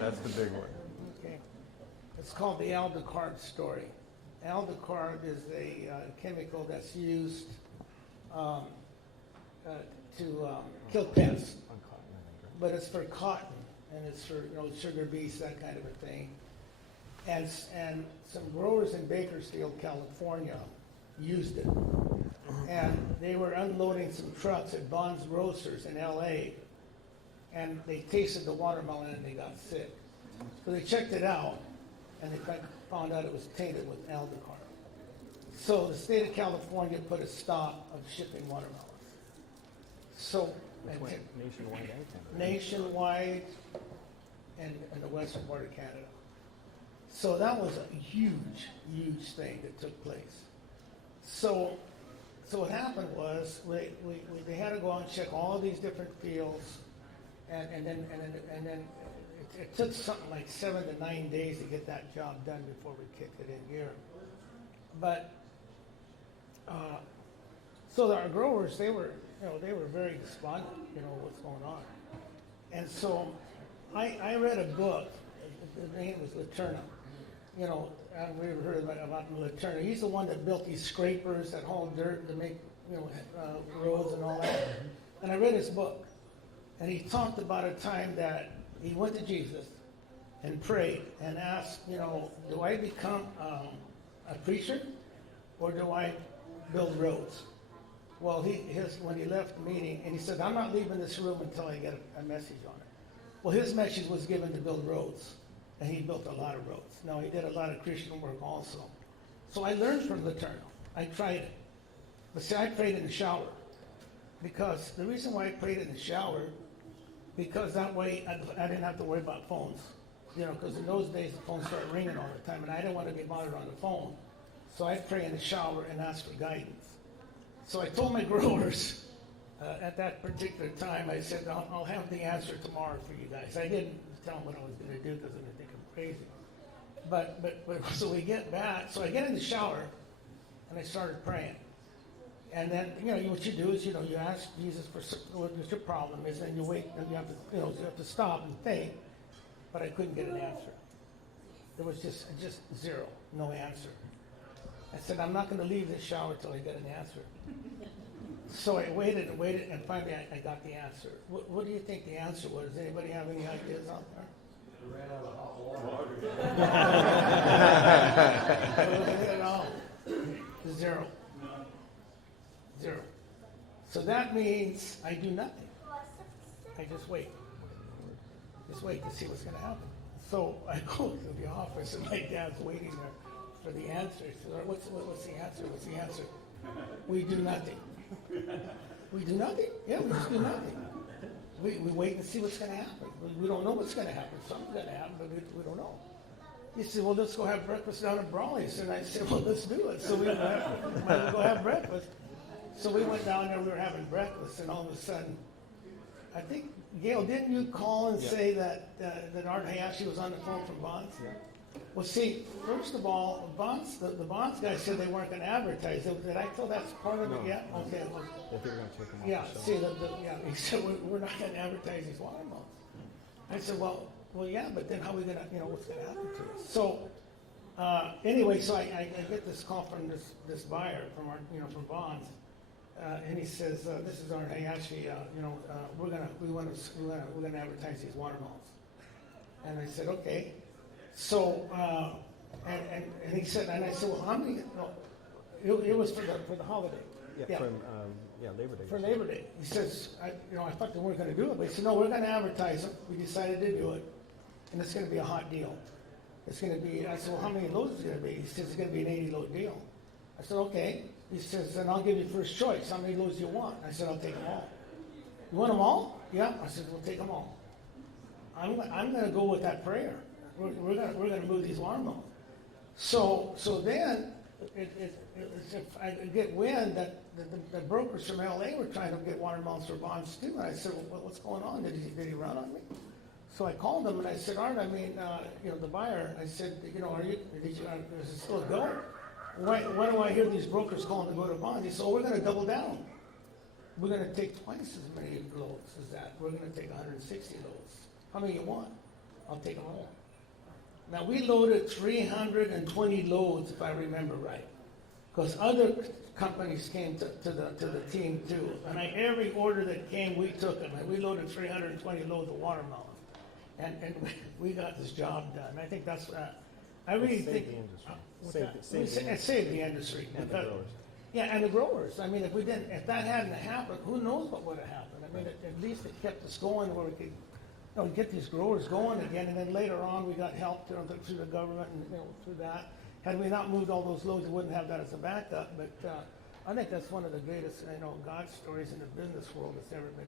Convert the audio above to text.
That's the big one. Okay. It's called the Aldicarb story. Aldicarb is a chemical that's used to kill pests, but it's for cotton and it's for sugar beets, that kind of a thing. And some growers in Bakersfield, California, used it, and they were unloading some trucks at Bond's Grocers in L.A. and they tasted the watermelon and they got sick. So they checked it out and they found out it was tainted with Aldicarb. So the state of California put a stop of shipping watermelons. So nationwide? Nationwide and the western part of Canada. So that was a huge, huge thing that took place. So what happened was they had to go out and check all these different fields, and then it took something like 7 to 9 days to get that job done before we kicked it in gear. But so our growers, they were very despondent, what's going on. And so I read a book. The name was Laterna. We've heard about Laterna. He's the one that built these scrapers that haul dirt to make roads and all that. And I read his book, and he talked about a time that he went to Jesus and prayed and asked, do I become a preacher or do I build roads? Well, when he left the meeting, and he said, I'm not leaving this room until I get a message on it. Well, his message was given to build roads, and he built a lot of roads. Now, he did a lot of Christian work also. So I learned from Laterna. I tried it. But see, I prayed in the shower. Because the reason why I prayed in the shower, because that way I didn't have to worry about phones. Because in those days the phones started ringing all the time, and I didn't want to be bothered on the phone. So I pray in the shower and ask for guidance. So I told my growers at that particular time, I said, I'll have the answer tomorrow for you guys. I didn't tell them what I was going to do because they think I'm crazy. But so we get back. So I get in the shower and I started praying. And then what you do is you ask Jesus for what your problem is, and you wait, and you have to stop and think. But I couldn't get an answer. There was just zero, no answer. I said, I'm not going to leave this shower till I get an answer. So I waited and waited, and finally I got the answer. What do you think the answer was? Does anybody have any ideas out there? You ran out of hot water. Zero. So that means I do nothing. I just wait. Just wait to see what's going to happen. So I go to the office, and my dad's waiting there for the answer. He says, what's the answer? What's the answer? We do nothing. We do nothing? Yeah, we just do nothing. We wait and see what's going to happen. We don't know what's going to happen. Something's going to happen, but we don't know. He said, well, let's go have breakfast down at Brawley's. And I said, well, let's do it. So we might as well go have breakfast. So we went down there, we were having breakfast, and all of a sudden, I think, Gail, didn't you call and say that Art Hayashi was on the phone from Bonds? Yeah. Well, see, first of all, the Bonds guy said they weren't going to advertise it. Did I tell that's part of it yet? Okay. Well, If they were going to take them off yeah, the show. see, he said, we're not going to advertise these watermelons. I said, well, yeah, but then how are we going to, what's going to happen to us? So, anyway, so I get this call from this buyer from our, from Bonds. And he says, "This is Art Hayashi. We're gonna advertise these watermelons." And I said, "Okay." So and he said, and I said, "Well, how many?" No, it was for the holiday. Yeah. From Labor Day. For Labor Day. He says, I thought they weren't going to do it, but he said, "No, we're going to advertise them. We decided to do it, and it's going to be a hot deal. It's going to be." I said, "Well, how many loads is it going to be?" He says, "It's going to be an 80-load deal." I said, "Okay." He says, "Then I'll give you first choice. How many loads do you want?" I said, "I'll take them all." "You want them all?" "Yeah." I said, "We'll take them all." I'm going to go with that prayer. We're going to move these watermelons. So then I get wind that the brokers from LA were trying to get watermelons for Bonds too. And I said, "Well, what's going on? Did he run on me?" So I called him and I said, "Art, the buyer." I said, is it still a go? Why do I hear these brokers calling to go to Bonds? He said, "Oh, we're going to double down. We're going to take twice as many loads as that. We're going to take 160 loads. How many you want?" I'll take them home. Now, we loaded 320 loads, if I remember right, because other companies came to the team too. And every order that came, we took them, and we loaded 320 loads of watermelon. And we got this job done. I think that's, I really Saved think. the industry. What's Saved that? the- saved the It saved the industry. And the because- growers. Yeah, and the growers. I mean, if that hadn't happened, who knows what would have happened? I mean, at least it kept us going where we could, get these growers going again, and then later on, we got help through the government and, through that. Had we not moved all those loads, we wouldn't have that as a backup, but, I think that's one of the greatest, God stories in the business world that's ever been